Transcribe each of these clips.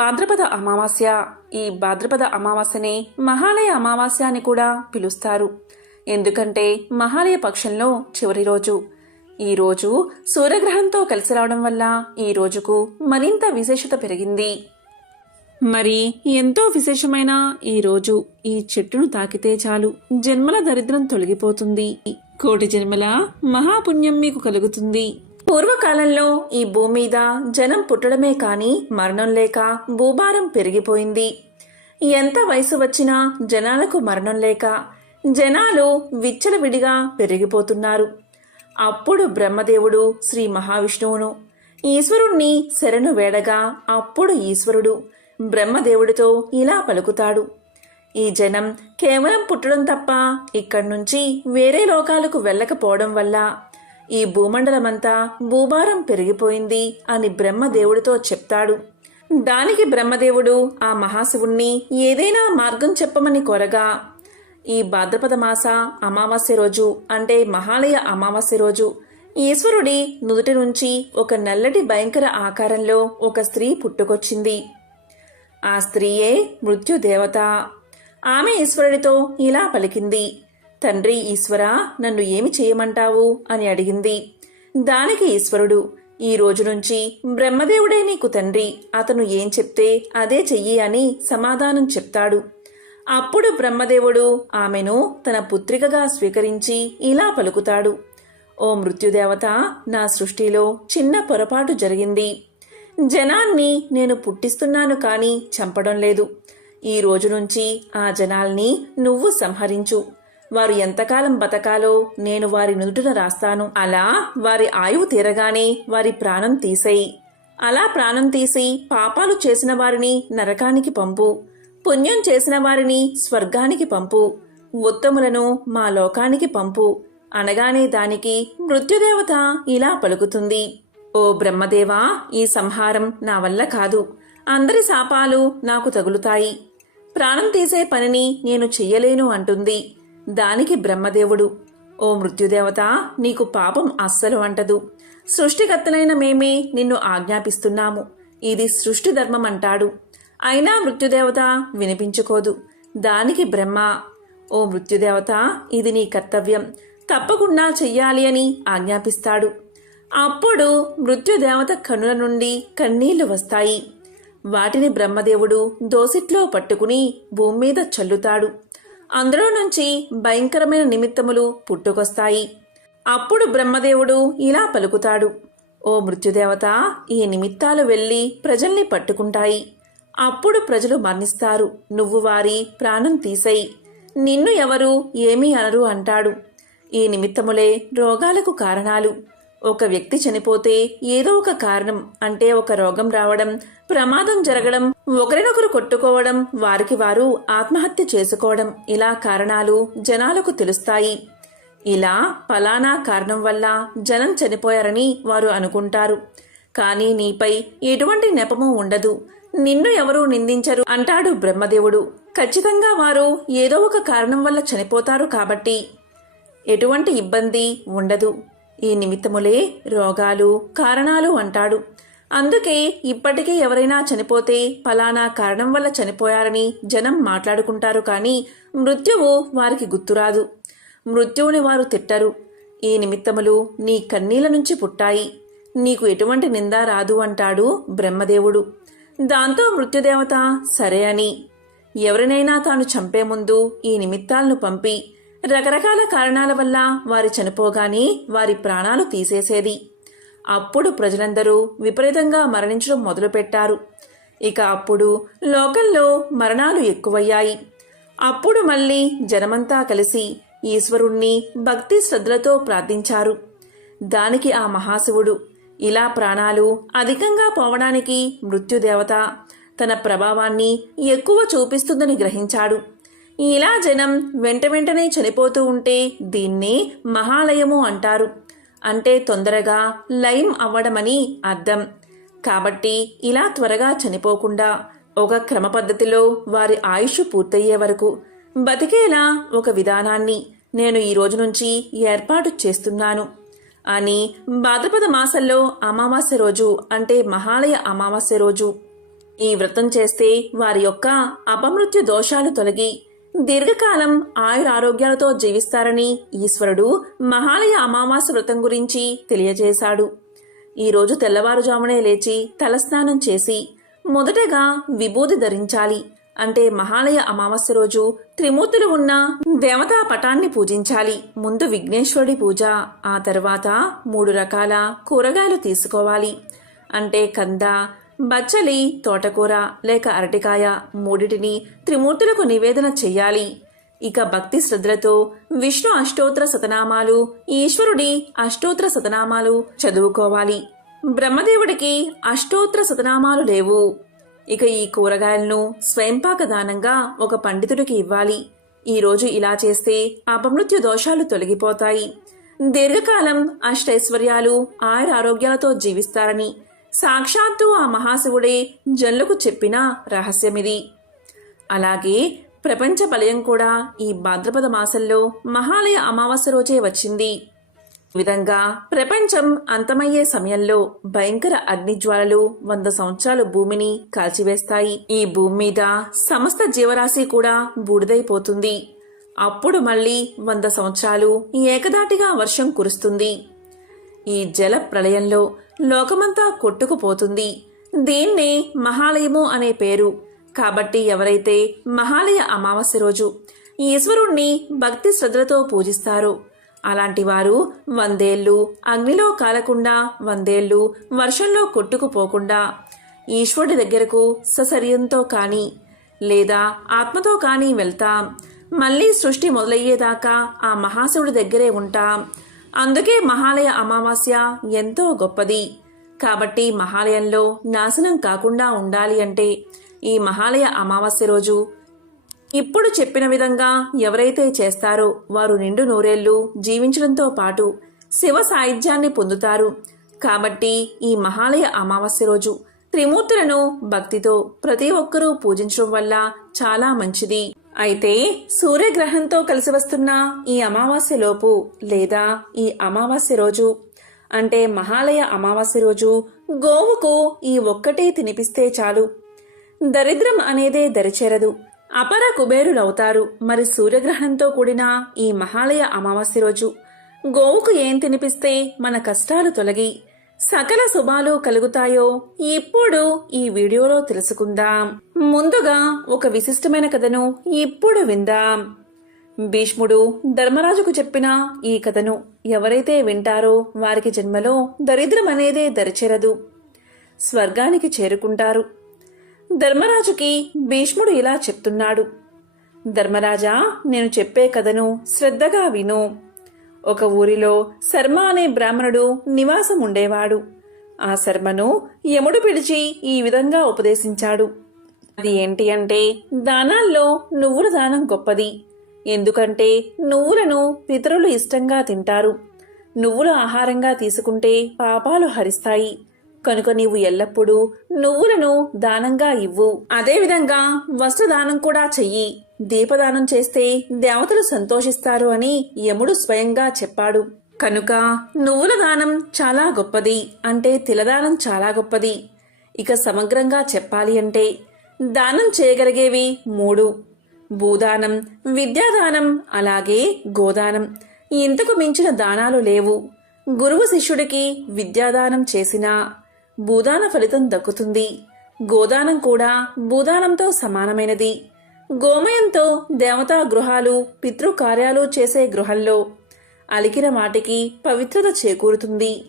భాద్రపద అమావాస్య. ఈ భాద్రపద అమావాస్యని మహాలయ అమావాస్య అని కూడా పిలుస్తారు. ఎందుకంటే మహాలయ పక్షంలో చివరి రోజు. ఈ రోజు సూర్యగ్రహంతో కలిసి రావడం వల్ల ఈ రోజుకు మరింత విశేషత పెరిగింది. మరి ఎంతో విశేషమైన ఈ రోజు ఈ చెట్టును తాకితే చాలు. జన్మల దరిద్రం తొలగిపోతుంది. కోటి జన్మల మహాపుణ్యం మీకు కలుగుతుంది. పూర్వకాలంలో ఈ భూమి మీద జనం పుట్టడమే కాని మరణం లేక భూభారం పెరిగిపోయింది. ఎంత వయసు వచ్చినా జనాలకు మరణం లేక జనాలు విచ్చలవిడిగా పెరిగిపోతున్నారు. అప్పుడు బ్రహ్మదేవుడు శ్రీ మహావిష్ణువును ఈశ్వరుణ్ణి శరణు వేడగా అప్పుడు ఈశ్వరుడు బ్రహ్మదేవుడితో ఇలా పలుకుతాడు. ఈ జనం కేవలం పుట్టడం తప్ప ఇక్కడి నుంచి వేరే లోకాలకు వెళ్ళకపోవడం వల్ల ఈ భూమండలమంతా భూభారం పెరిగిపోయింది అని బ్రహ్మదేవుడితో చెప్తాడు. దానికి బ్రహ్మదేవుడు ఆ మహాశివుణ్ణి ఏదైనా మార్గం చెప్పమని కోరగా ఈ భాద్రపద మాస అమావాస్య రోజు అంటే మహాలయ అమావాస్య రోజు ఈశ్వరుడి నుదుటి నుంచి ఒక నల్లటి భయంకర ఆకారంలో ఒక స్త్రీ పుట్టుకొచ్చింది. ఆ స్త్రీయే మృత్యుదేవత. ఆమె ఈశ్వరుడితో ఇలా పలికింది. తండ్రి ఈశ్వర నన్ను ఏమి చేయమంటావు? అని అడిగింది. దానికి ఈశ్వరుడు ఈ రోజు నుంచి బ్రహ్మదేవుడే నీకు తండ్రి అతను ఏం చెప్తే అదే చెయ్యి అని సమాధానం చెప్తాడు. అప్పుడు బ్రహ్మదేవుడు ఆమెను తన పుత్రికగా స్వీకరించి ఇలా పలుకుతాడు. ఓ మృత్యుదేవత నా సృష్టిలో చిన్న పొరపాటు జరిగింది. జనాన్ని నేను పుట్టిస్తున్నాను కానీ చంపడం లేదు. ఈ రోజు నుంచి ఆ జనాల్ని నువ్వు సంహరించు. వారు ఎంతకాలం బతకాలో నేను వారి నుదుటిన రాస్తాను. అలా వారి ఆయువు తీరగానే వారి ప్రాణం తీసేయి. అలా ప్రాణం తీసి పాపాలు చేసిన వారిని నరకానికి పంపు. పుణ్యం చేసిన వారిని స్వర్గానికి పంపు. ఉత్తములను మా లోకానికి పంపు. అనగానే దానికి మృత్యుదేవత ఇలా పలుకుతుంది. ఓ బ్రహ్మదేవా ఈ సంహారం నా వల్ల కాదు. అందరి శాపాలు నాకు తగులుతాయి. ప్రాణం తీసే పనిని నేను చెయ్యలేను అంటుంది. దానికి బ్రహ్మదేవుడు. ఓ మృత్యుదేవత నీకు పాపం అస్సలు అంటదు. సృష్టికర్తలైన మేమే నిన్ను ఆజ్ఞాపిస్తున్నాము. ఇది సృష్టి ధర్మం అంటాడు అయినా మృత్యుదేవత వినిపించుకోదు. దానికి బ్రహ్మ. ఓ మృత్యుదేవత ఇది నీ కర్తవ్యం. తప్పకుండా చెయ్యాలి అని ఆజ్ఞాపిస్తాడు. అప్పుడు మృత్యుదేవత కనుల నుండి కన్నీళ్ళు వస్తాయి. వాటిని బ్రహ్మదేవుడు దోసిట్లో పట్టుకుని భూమి మీద చల్లుతాడు. అందులో నుంచి భయంకరమైన నిమిత్తములు పుట్టుకొస్తాయి. అప్పుడు బ్రహ్మదేవుడు ఇలా పలుకుతాడు. ఓ మృత్యుదేవత ఈ నిమిత్తాలు వెళ్ళి ప్రజల్ని పట్టుకుంటాయి. అప్పుడు ప్రజలు మరణిస్తారు. నువ్వు వారి ప్రాణం తీసేయి. నిన్ను ఎవరు ఏమీ అనరు అంటాడు. ఈ నిమిత్తములే రోగాలకు కారణాలు. ఒక వ్యక్తి చనిపోతే ఏదో ఒక కారణం అంటే ఒక రోగం రావడం ప్రమాదం జరగడం ఒకరినొకరు కొట్టుకోవడం వారికి వారు ఆత్మహత్య చేసుకోవడం ఇలా కారణాలు జనాలకు తెలుస్తాయి. ఇలా ఫలానా కారణం వల్ల జనం చనిపోయారని వారు అనుకుంటారు. కానీ నీపై ఎటువంటి నెపము ఉండదు. నిన్ను ఎవరూ నిందించరు అంటాడు బ్రహ్మదేవుడు. ఖచ్చితంగా వారు ఏదో ఒక కారణం వల్ల చనిపోతారు కాబట్టి ఎటువంటి ఇబ్బంది ఉండదు. ఈ నిమిత్తములే రోగాలు కారణాలు అంటాడు. అందుకే ఇప్పటికే ఎవరైనా చనిపోతే ఫలానా కారణం వల్ల చనిపోయారని జనం మాట్లాడుకుంటారు కానీ మృత్యువు వారికి గుర్తురాదు. మృత్యువుని వారు తిట్టరు. ఈ నిమిత్తములు నీ కన్నీల నుంచి పుట్టాయి. నీకు ఎటువంటి నింద రాదు అంటాడు బ్రహ్మదేవుడు. దాంతో మృత్యుదేవత సరే అని. ఎవరినైనా తాను చంపే ముందు ఈ నిమిత్తాలను పంపి రకరకాల కారణాల వల్ల వారి చనిపోగానే వారి ప్రాణాలు తీసేసేది. అప్పుడు ప్రజలందరూ విపరీతంగా మరణించడం మొదలుపెట్టారు. ఇక అప్పుడు లోకల్లో మరణాలు ఎక్కువయ్యాయి. అప్పుడు మళ్ళీ జనమంతా కలిసి ఈశ్వరుణ్ణి భక్తి శ్రద్ధలతో ప్రార్థించారు. దానికి ఆ మహాశివుడు ఇలా ప్రాణాలు అధికంగా పోవడానికి మృత్యుదేవత తన ప్రభావాన్ని ఎక్కువ చూపిస్తుందని గ్రహించాడు. ఇలా జనం వెంట వెంటనే చనిపోతూ ఉంటే దీన్ని మహాలయము అంటారు. అంటే తొందరగా లయం అవ్వడమని అర్థం. కాబట్టి ఇలా త్వరగా చనిపోకుండా ఒక క్రమ పద్ధతిలో వారి ఆయుష్ పూర్తయ్యే వరకు బతికేలా ఒక విధానాన్ని నేను ఈ రోజు నుంచి ఏర్పాటు చేస్తున్నాను. అని భాద్రపద మాసంలో అమావాస్య రోజు అంటే మహాలయ అమావాస్య రోజు. ఈ వ్రతం చేస్తే వారి యొక్క అపమృత్యు దోషాలు తొలగి దీర్ఘకాలం ఆయురారోగ్యాలతో జీవిస్తారని ఈశ్వరుడు మహాలయ అమావాస్య వ్రతం గురించి తెలియజేశాడు. ఈరోజు తెల్లవారుజామునే లేచి తలస్నానం చేసి మొదటగా విభూది ధరించాలి. అంటే మహాలయ అమావాస్య రోజు త్రిమూర్తులు ఉన్న దేవతా పటాన్ని పూజించాలి. ముందు విఘ్నేశ్వరుడి పూజ ఆ తర్వాత మూడు రకాల కూరగాయలు తీసుకోవాలి. అంటే కంద బచ్చలి తోటకూర లేక అరటికాయ మూడిటిని త్రిమూర్తులకు నివేదన చెయ్యాలి. ఇక భక్తి శ్రద్ధలతో విష్ణు అష్టోత్తర శతనామాలు ఈశ్వరుడి అష్టోత్తర శతనామాలు చదువుకోవాలి. బ్రహ్మదేవుడికి అష్టోత్తర శతనామాలు లేవు. ఇక ఈ కూరగాయలను స్వయంపాక దానంగా ఒక పండితుడికి ఇవ్వాలి. ఈరోజు ఇలా చేస్తే అపమృత్యు దోషాలు తొలగిపోతాయి. దీర్ఘకాలం అష్టైశ్వర్యాలు ఆయురారోగ్యాలతో జీవిస్తారని సాక్షాత్తు ఆ మహాశివుడే జన్లకు చెప్పిన రహస్యమిది. అలాగే ప్రపంచ బలయం కూడా ఈ భాద్రపద మాసంలో మహాలయ అమావాస్య రోజే వచ్చింది. విధంగా ప్రపంచం అంతమయ్యే సమయంలో భయంకర అగ్నిజ్వాలలు వంద సంవత్సరాలు భూమిని కాల్చివేస్తాయి. ఈ భూమి మీద సమస్త జీవరాశి కూడా బూడిదైపోతుంది. అప్పుడు మళ్ళీ వంద సంవత్సరాలు ఏకదాటిగా వర్షం కురుస్తుంది. ఈ జల ప్రళయంలో లోకమంతా కొట్టుకుపోతుంది. దీన్నే మహాలయము అనే పేరు. కాబట్టి ఎవరైతే మహాలయ అమావాస్య రోజు ఈశ్వరుణ్ణి భక్తి శ్రద్ధలతో పూజిస్తారు అలాంటి వారు వందేళ్ళు అగ్నిలో కాలకుండా వందేళ్ళు వర్షంలో కొట్టుకుపోకుండా ఈశ్వరుడి దగ్గరకు సశర్యంతో కానీ లేదా ఆత్మతో కానీ వెళ్తాం. మళ్ళీ సృష్టి మొదలయ్యేదాకా ఆ మహాశివుడి దగ్గరే ఉంటాం. అందుకే మహాలయ అమావాస్య ఎంతో గొప్పది. కాబట్టి మహాలయంలో నాశనం కాకుండా ఉండాలి అంటే ఈ మహాలయ అమావాస్య రోజు ఇప్పుడు చెప్పిన విధంగా ఎవరైతే చేస్తారో వారు నిండు నూరేళ్ళు జీవించడంతో పాటు శివ సాహిత్యాన్ని పొందుతారు. కాబట్టి ఈ మహాలయ అమావాస్య రోజు త్రిమూర్తులను భక్తితో ప్రతి ఒక్కరూ పూజించడం వల్ల చాలా మంచిది. అయితే సూర్యగ్రహంతో కలిసి వస్తున్న ఈ అమావాస్య లోపు లేదా ఈ అమావాస్య రోజు అంటే మహాలయ అమావాస్య రోజు గోవుకు ఈ ఒక్కటే తినిపిస్తే చాలు. దరిద్రం అనేదే దరిచేరదు. అపర కుబేరులవుతారు. మరి సూర్యగ్రహణంతో కూడిన ఈ మహాలయ అమావాస్య రోజు గోవుకు ఏం తినిపిస్తే మన కష్టాలు తొలగి సకల శుభాలు కలుగుతాయో ఇప్పుడు ఈ వీడియోలో తెలుసుకుందాం. ముందుగా ఒక విశిష్టమైన కథను ఇప్పుడు విందాం. భీష్ముడు ధర్మరాజుకు చెప్పిన ఈ కథను ఎవరైతే వింటారో వారికి జన్మలో దరిద్రం అనేదే దరిచేరదు. స్వర్గానికి చేరుకుంటారు. ధర్మరాజుకి భీష్ముడు ఇలా చెప్తున్నాడు. ధర్మరాజా నేను చెప్పే కథను శ్రద్ధగా విను. ఒక ఊరిలో శర్మ అనే బ్రాహ్మణుడు నివాసం ఉండేవాడు ఆ శర్మను యముడు పిలిచి ఈ విధంగా ఉపదేశించాడు. అది ఏంటి అంటే దానాల్లో నువ్వుల దానం గొప్పది. ఎందుకంటే నువ్వులను పితరులు ఇష్టంగా తింటారు. నువ్వులు ఆహారంగా తీసుకుంటే పాపాలు హరిస్తాయి. కనుక నీవు ఎల్లప్పుడూ నువ్వులను దానంగా ఇవ్వు. అదేవిధంగా వస్త్రదానం కూడా చెయ్యి. దీపదానం చేస్తే దేవతలు సంతోషిస్తారు అని యముడు స్వయంగా చెప్పాడు. కనుక నువ్వుల దానం చాలా గొప్పది అంటే తిలదానం చాలా గొప్పది. ఇక సమగ్రంగా చెప్పాలి అంటే దానం చేయగలిగేవి మూడు. భూదానం విద్యాదానం అలాగే గోదానం. ఇంతకు మించిన దానాలు లేవు. గురువు శిష్యుడికి విద్యాదానం చేసినా భూదాన ఫలితం దక్కుతుంది. గోదానం కూడా భూదానంతో సమానమైనది. గోమయంతో దేవతా గృహాలు పితృకార్యాలు చేసే గృహంలో అలికిన మాటికి పవిత్రత చేకూరుతుంది.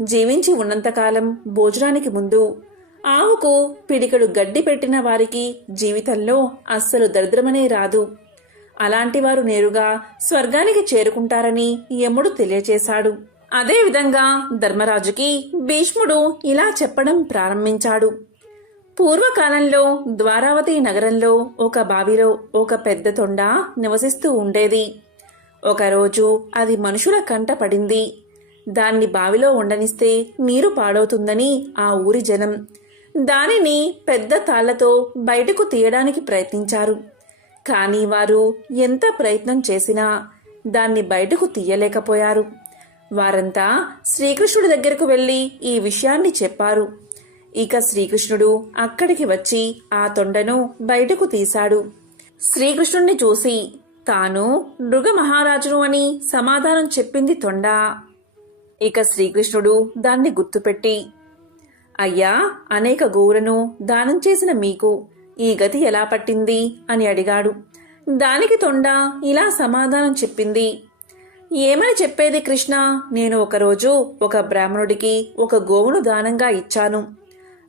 జీవించి ఉన్నంతకాలం భోజనానికి ముందు ఆవుకు పిడికడు గడ్డి పెట్టిన వారికి జీవితంలో అస్సలు దరిద్రమనే రాదు. అలాంటి వారు నేరుగా స్వర్గానికి చేరుకుంటారని యముడు తెలియచేశాడు. అదేవిధంగా ధర్మరాజుకి భీష్ముడు ఇలా చెప్పడం ప్రారంభించాడు. పూర్వకాలంలో ద్వారావతి నగరంలో ఒక బావిలో ఒక పెద్ద తొండ నివసిస్తూ ఉండేది. ఒకరోజు అది మనుషుల కంట పడింది. దాన్ని బావిలో ఉండనిస్తే నీరు పాడవుతుందని ఆ ఊరి జనం దానిని పెద్ద తాళ్ళతో బయటకు తీయడానికి ప్రయత్నించారు. కానీ వారు ఎంత ప్రయత్నం చేసినా దాన్ని బయటకు తీయలేకపోయారు. వారంతా శ్రీకృష్ణుడి దగ్గరకు వెళ్ళి ఈ విషయాన్ని చెప్పారు. ఇక శ్రీకృష్ణుడు అక్కడికి వచ్చి ఆ తొండను బయటకు తీశాడు. శ్రీకృష్ణుణ్ణి చూసి తాను మృగ మహారాజును అని సమాధానం చెప్పింది తొండ. ఇక శ్రీకృష్ణుడు దాన్ని గుర్తుపెట్టి అయ్యా అనేక గోవులను దానం చేసిన మీకు ఈ గతి ఎలా పట్టింది? అని అడిగాడు. దానికి తొండ ఇలా సమాధానం చెప్పింది ఏమని చెప్పేది కృష్ణ? నేను ఒకరోజు ఒక బ్రాహ్మణుడికి ఒక గోవును దానంగా ఇచ్చాను.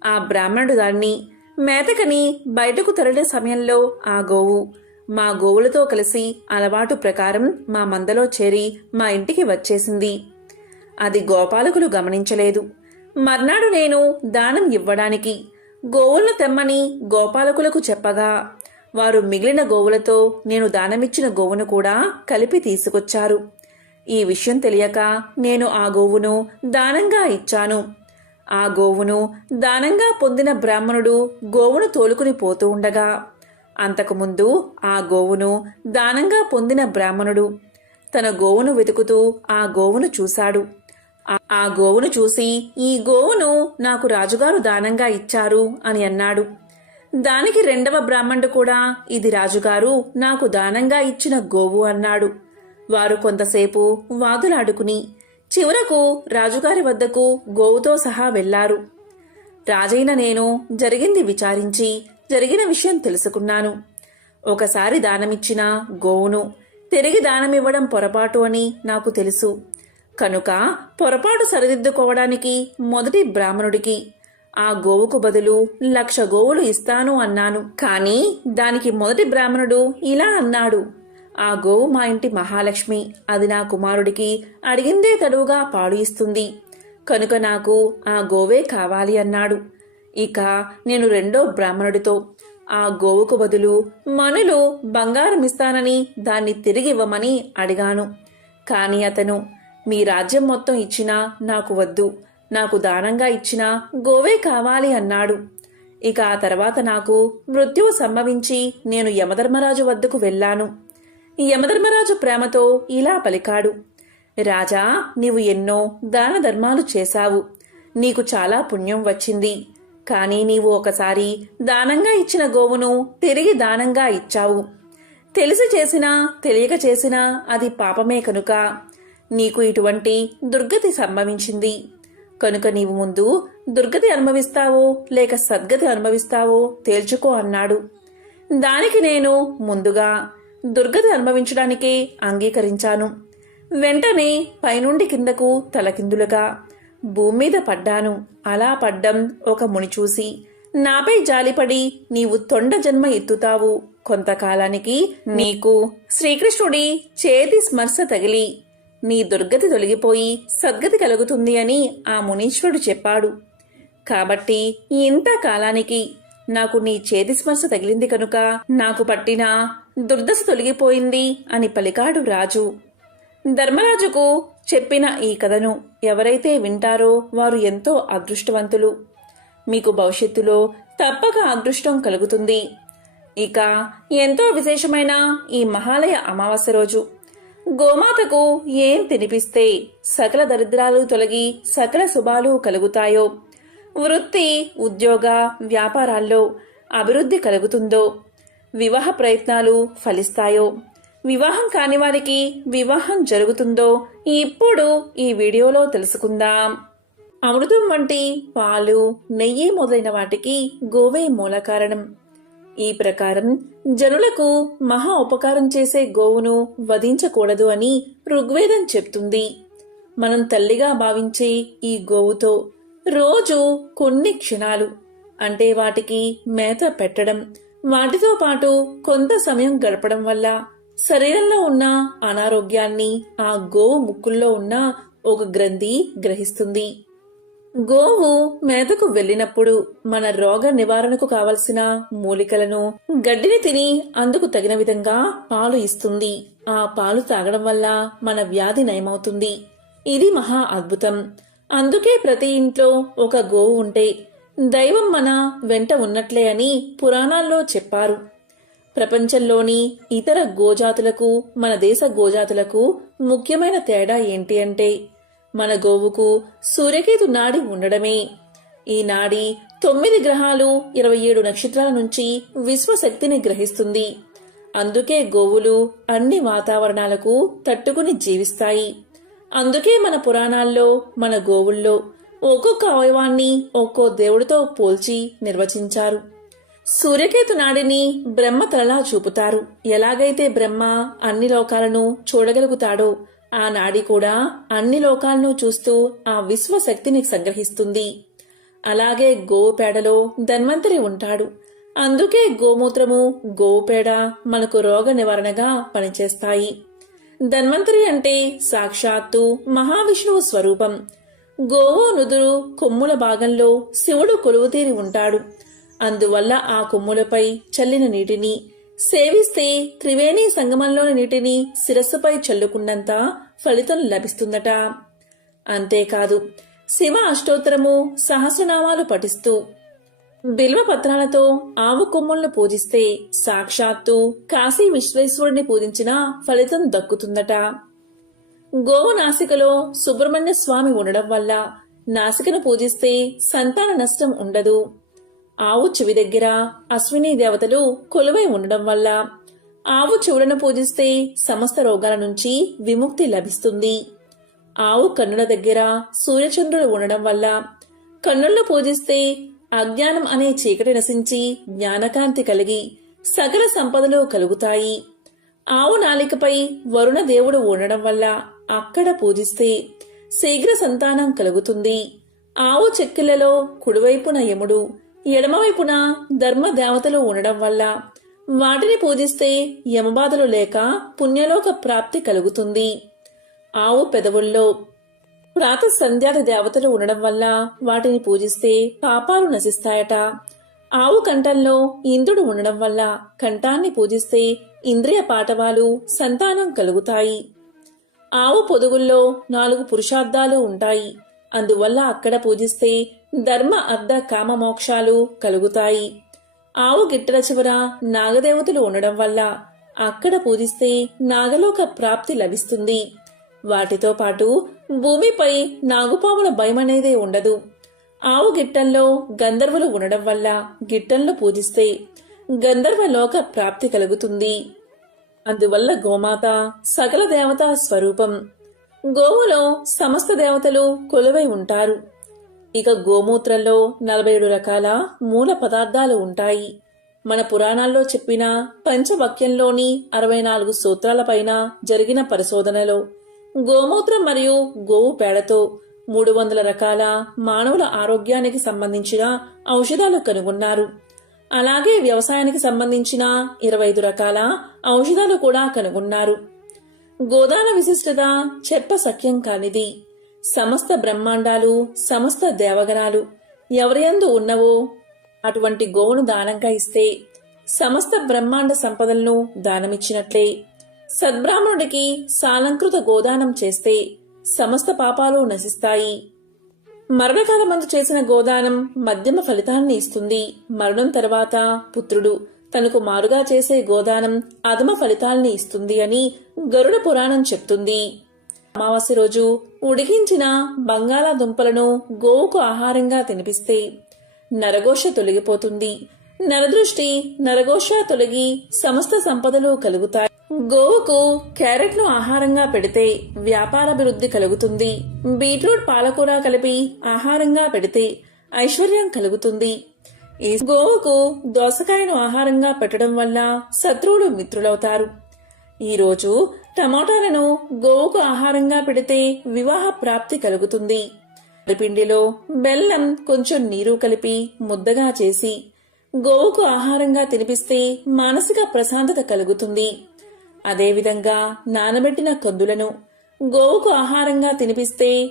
ఆ బ్రాహ్మణుడు దాన్ని మేతకని బయటకు తరలిన సమయంలో ఆ గోవు మా గోవులతో కలిసి అలవాటు ప్రకారం మా మందలో చేరి మా ఇంటికి వచ్చేసింది. అది గోపాలకులు గమనించలేదు. మర్నాడు నేను దానం ఇవ్వడానికి గోవులను తెమ్మని గోపాలకులకు చెప్పగా వారు మిగిలిన గోవులతో నేను దానమిచ్చిన గోవును కూడా కలిపి తీసుకొచ్చారు. ఈ విషయం తెలియక నేను ఆ గోవును దానంగా ఇచ్చాను. ఆ గోవును దానంగా పొందిన బ్రాహ్మణుడు గోవును తోలుకుని పోతూ ఉండగా అంతకుముందు ఆ గోవును దానంగా పొందిన బ్రాహ్మణుడు తన గోవును వెతుకుతూ ఆ గోవును చూశాడు. ఆ- గోవును చూసి ఈ గోవును నాకు రాజుగారు దానంగా ఇచ్చారు అని అన్నాడు. దానికి రెండవ బ్రాహ్మణుడు కూడా ఇది రాజుగారు నాకు దానంగా ఇచ్చిన గోవు అన్నాడు. వారు కొంతసేపు వాదులాడుకుని చివరకు రాజుగారి వద్దకు గోవుతో సహా వెళ్ళారు రాజైన నేను జరిగింది విచారించి జరిగిన విషయం తెలుసుకున్నాను. ఒకసారి దానమిచ్చిన గోవును తిరిగి దానమివ్వడం పొరపాటు అని నాకు తెలుసు. కనుక పొరపాటు సరిదిద్దుకోవడానికి మొదటి బ్రాహ్మణుడికి ఆ గోవుకు బదులు లక్ష గోవులు ఇస్తాను అన్నాను. కానీ దానికి మొదటి బ్రాహ్మణుడు ఇలా అన్నాడు. ఆ గోవు మా ఇంటి మహాలక్ష్మి. అది నా కుమారుడికి అడిగిందే తడువుగా పాడు ఇస్తుంది. కనుక నాకు ఆ గోవే కావాలి అన్నాడు. ఇక నేను రెండో బ్రాహ్మణుడితో ఆ గోవుకు బదులు మనులు బంగారం ఇస్తానని దాన్ని తిరిగివ్వమని అడిగాను. కాని అతను మీ రాజ్యం మొత్తం ఇచ్చినా నాకు వద్దు. నాకు దానంగా ఇచ్చిన గోవే కావాలి అన్నాడు. ఇక ఆ తర్వాత నాకు మృత్యువు సంభవించి నేను యమధర్మరాజు వద్దకు వెళ్ళాను. యమధర్మరాజు ప్రేమతో ఇలా పలికాడు. రాజా నీవు ఎన్నో దాన ధర్మాలు చేశావు. నీకు చాలా పుణ్యం వచ్చింది. కానీ నీవు ఒకసారి దానంగా ఇచ్చిన గోవును తిరిగి దానంగా ఇచ్చావు. తెలిసి చేసినా తెలియక చేసినా అది పాపమే కనుక. నీకు ఇటువంటి దుర్గతి సంభవించింది. కనుక నీవు ముందు దుర్గతి అనుభవిస్తావో లేక సద్గతి అనుభవిస్తావో తేల్చుకో అన్నాడు. దానికి నేను ముందుగా దుర్గతి అనుభవించడానికే అంగీకరించాను. వెంటనే పైనుండి కిందకు తలకిందులుగా భూమి మీద పడ్డాను. అలా పడ్డం ఒక ముని చూసి నాపై జాలిపడి నీవు తొండ జన్మ ఎత్తుతావు. కొంతకాలానికి నీకు శ్రీకృష్ణుడి చేతి స్మర్శ తగిలి నీ దుర్గతి తొలగిపోయి సద్గతి కలుగుతుంది అని ఆ మునీశ్వరుడు చెప్పాడు. కాబట్టి ఇంత కాలానికి నాకు నీ చేతి స్మర్శ తగిలింది కనుక నాకు పట్టిన దుర్దశ తొలగిపోయింది అని పలికాడు రాజు. ధర్మరాజుకు చెప్పిన ఈ కథను ఎవరైతే వింటారో వారు ఎంతో అదృష్టవంతులు. మీకు భవిష్యత్తులో తప్పక అదృష్టం కలుగుతుంది. ఇక ఎంతో విశేషమైన ఈ మహాలయ అమావాస్య రోజు. గోమాతకు ఏం తినిపిస్తే సకల దరిద్రాలు తొలగి సకల శుభాలు కలుగుతాయో వృత్తి ఉద్యోగ వ్యాపారాల్లో అభివృద్ధి కలుగుతుందో వివాహ ప్రయత్నాలు ఫలిస్తాయో? వివాహం కాని వారికి వివాహం జరుగుతుందో? ఇప్పుడు ఈ వీడియోలో తెలుసుకుందాం. అమృతం వంటి పాలు నెయ్యి మొదలైన వాటికి గోవే మూల కారణం. ఈ ప్రకారం జనులకు మహా ఉపకారం చేసే గోవును వధించకూడదు అని ఋగ్వేదం చెప్తుంది. మనం తల్లిగా భావించే ఈ గోవుతో రోజు కొన్ని క్షణాలు అంటే వాటికి మేత పెట్టడం వాటితో పాటు కొంత సమయం గడపడం వల్ల శరీరంలో ఉన్న అనారోగ్యాన్ని ఆ గోవు ముక్కుల్లో ఉన్న ఒక గ్రంథి గ్రహిస్తుంది. గోవు మేతకు వెళ్ళినప్పుడు మన రోగ నివారణకు కావలసిన మూలికలను గడ్డిని తిని అందుకు తగిన విధంగా పాలు ఇస్తుంది. ఆ పాలు తాగడం వల్ల మన వ్యాధి నయమవుతుంది. ఇది మహా అద్భుతం. అందుకే ప్రతి ఇంట్లో ఒక గోవు ఉంటే దైవం మన వెంట ఉన్నట్లే అని పురాణాల్లో చెప్పారు. ప్రపంచంలోని ఇతర గోజాతులకు మన దేశ గోజాతులకు ముఖ్యమైన తేడా ఏంటి అంటే మన గోవుకు సూర్యకేతు నాడి ఉండడమే. ఈ నాడి తొమ్మిది గ్రహాలు ఇరవై ఏడు నక్షత్రాల నుంచి విశ్వశక్తిని గ్రహిస్తుంది. అందుకే గోవులు అన్ని వాతావరణాలకు తట్టుకుని జీవిస్తాయి. అందుకే మన పురాణాల్లో మన గోవుల్లో ఒక్కొక్క అవయవాన్ని ఒక్కో దేవుడితో పోల్చి నిర్వచించారు. సూర్యకేతు నాడిని బ్రహ్మ తలలా చూపుతారు. ఎలాగైతే బ్రహ్మ అన్ని లోకాలను చూడగలుగుతాడో ఆ నాడి కూడా అన్ని లోకాలను చూస్తూ ఆ విశ్వశక్తిని సంగ్రహిస్తుంది. అలాగే గోవు పేడలో ధన్వంతరి ఉంటాడు. అందుకే గోమూత్రము గోవు పేడ మనకు రోగ నివారణగా పనిచేస్తాయి. ధన్వంతరి అంటే సాక్షాత్తు మహావిష్ణువు స్వరూపం. గోవోనుదురు కొమ్ముల భాగంలో శివుడు కొలువుతీరి ఉంటాడు. అందువల్ల ఆ కొమ్ములపై చల్లిన నీటిని సేవిస్తే త్రివేణి సంగమంలోని నీటిని శిరస్సుపై చల్లుకున్నంత ఫలితం లభిస్తుందట. అంతేకాదు శివ అష్టోత్తరము సహస్రనామాలు పఠిస్తూ బిల్వ పత్రాలతో ఆవు కొమ్ములను పూజిస్తే సాక్షాత్తు కాశీ విశ్వేశ్వరుడిని పూజించిన ఫలితం దక్కుతుందట. గోవు నాసికలో సుబ్రహ్మణ్య స్వామి ఉండడం వల్ల నాసికను పూజిస్తే సంతాన నష్టం ఉండదు. ఆవు చెవి దగ్గర అశ్విని దేవతలు కొలువై ఉండడం వల్ల ఆవు చెవులను పూజిస్తే సమస్త రోగాల నుంచి విముక్తి లభిస్తుంది. ఆవు కన్నుల దగ్గర సూర్యచంద్రుడు ఉండడం వల్ల కన్నులను పూజిస్తే అజ్ఞానం అనే చీకటి నశించి జ్ఞానకాంతి కలిగి సకల సంపదలు కలుగుతాయి. ఆవు నాలికపై వరుణ దేవుడు ఉండడం వల్ల అక్కడ పూజిస్తే శీఘ్ర సంతానం కలుగుతుంది. ఆవు చెక్కిళ్ళలో కుడివైపున యముడు ఎడమవైపున ధర్మ దేవతలు ఉండడం వల్ల వాటిని పూజిస్తే యమబాధలు లేక పుణ్యలోక ప్రాప్తి కలుగుతుంది. ఆవు పెదవుల్లో ప్రాత సంధ్యాత దేవతలు ఉండడం వల్ల వాటిని పూజిస్తే పాపాలు నశిస్తాయట. ఆవు కంఠంలో ఇంద్రుడు ఉండడం వల్ల కంఠాన్ని పూజిస్తే ఇంద్రియ పాటవాలు సంతానం కలుగుతాయి. ఆవు పొదుగుల్లో నాలుగు పురుషార్థాలు ఉంటాయి. అందువల్ల అక్కడ పూజిస్తే ధర్మ అర్ధ కామ మోక్షాలు కలుగుతాయి. ఆవు గిట్టల చివర నాగదేవతలు ఉండడం వల్ల అక్కడ పూజిస్తే నాగలోక ప్రాప్తి లభిస్తుంది. వాటితో పాటు భూమిపై నాగుపాముల భయమనేదే ఉండదు. ఆవు గిట్టంలో గంధర్వులు ఉండడం వల్ల గిట్టంలో పూజిస్తే గంధర్వలోక ప్రాప్తి కలుగుతుంది. అందువల్ల గోమాత సకల దేవతా స్వరూపం. గోవులో సమస్త దేవతలు కొలువై ఉంటారు. ఇక గోమూత్రంలో నలభై ఏడు రకాల మూల పదార్థాలు ఉంటాయి. మన పురాణాల్లో చెప్పిన పంచవాక్యంలోని అరవై నాలుగు సూత్రాలపైన జరిగిన పరిశోధనలో గోమూత్రం మరియు గోవు పేడతో మూడు వందల రకాల మానవుల ఆరోగ్యానికి సంబంధించిన ఔషధాలు కనుగొన్నారు. అలాగే వ్యవసాయానికి సంబంధించిన ఇరవై ఐదు రకాల ఔషధాలు కూడా కనుగొన్నారు. గోదాన విశిష్టత చెప్ప సఖ్యం కానిది. సమస్త బ్రహ్మాండాలు సమస్త దేవగణాలు ఎవరియందు ఉన్నవో అటువంటి గోవును దానంగా ఇస్తే సమస్త బ్రహ్మాండ సంపదలను దానమిచ్చినట్లే. సద్బ్రాహ్మణుడికి సాలంకృత గోదానం చేస్తే సమస్త పాపాలు నశిస్తాయి. మరణకాలమందు చేసిన గోదానం మధ్యమ ఫలితాన్ని ఇస్తుంది. మరణం తర్వాత పుత్రుడు తనకు మారుగా చేసే గోదానం అధమ ఫలితాల్ని ఇస్తుంది అని గరుడ పురాణం చెప్తుంది. అమావాస్య రోజు ఉడికించిన బంగాళాదుంపలను గోవుకు ఆహారంగా తినిపిస్తే నరఘోష తొలగిపోతుంది. నరదృష్టి నరఘోష తొలగి సమస్త సంపదలు కలుగుతాయి. గోవుకు క్యారెట్ను ఆహారంగా పెడితే వ్యాపారాభివృద్ధి కలుగుతుంది. బీట్రూట్ పాలకూర కలిపి ఆహారంగా పెడితే ఐశ్వర్యం కలుగుతుంది. ఈ గోవుకు దోసకాయను ఆహారంగా పెట్టడం వల్ల శత్రువులు మిత్రులవుతారు. ఈరోజు టమాటాలను గోవుకు ఆహారంగా పెడితే వివాహ ప్రాప్తి కలుగుతుంది. పిండిలో బెల్లం కొంచెం నీరు కలిపి ముద్దగా చేసి గోవుకు ఆహారంగా తినిపిస్తే మానసిక ప్రశాంతత కలుగుతుంది. అదేవిధంగా నానబెట్టిన కందులను గోవుకు ఆహారంగా తినిపిస్తే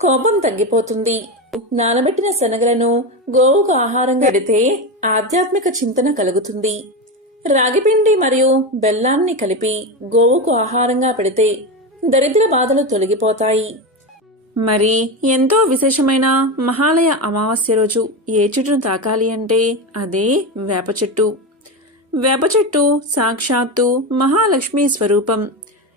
కోపం తగ్గిపోతుంది. నానబెట్టిన శనగలను గోవుకు ఆహారంగా పెడితే ఆధ్యాత్మిక చింతన కలుగుతుంది. రాగిపిండి మరియు బెల్లాన్ని కలిపి గోవుకు ఆహారంగా పెడితే దరిద్ర బాధలు తొలగిపోతాయి. మరి ఎంతో విశేషమైన మహాలయ అమావాస్య రోజు ఏ చెట్టును తాకాలి అంటే అదే వేప చెట్టు. వేప చెట్టు సాక్షాత్తు మహాలక్ష్మి స్వరూపం.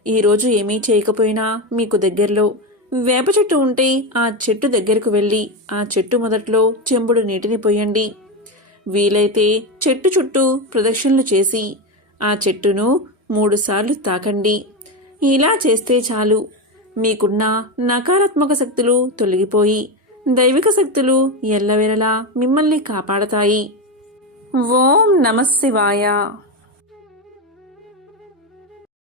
ఈరోజు ఏమీ చేయకపోయినా మీకు దగ్గరలో వేప చెట్టు ఉంటే ఆ చెట్టు దగ్గరకు వెళ్ళి ఆ చెట్టు మొదట్లో చెంబుడు నీటిని పోయండి. వీలైతే చెట్టు చుట్టూ ప్రదక్షిణలు చేసి ఆ చెట్టును మూడుసార్లు తాకండి. ఇలా చేస్తే చాలు. మీకున్న నకారాత్మక శక్తులు తొలగిపోయి దైవిక శక్తులు ఎల్లవేళలా మిమ్మల్ని కాపాడతాయి. ఓం నమ శివాయ.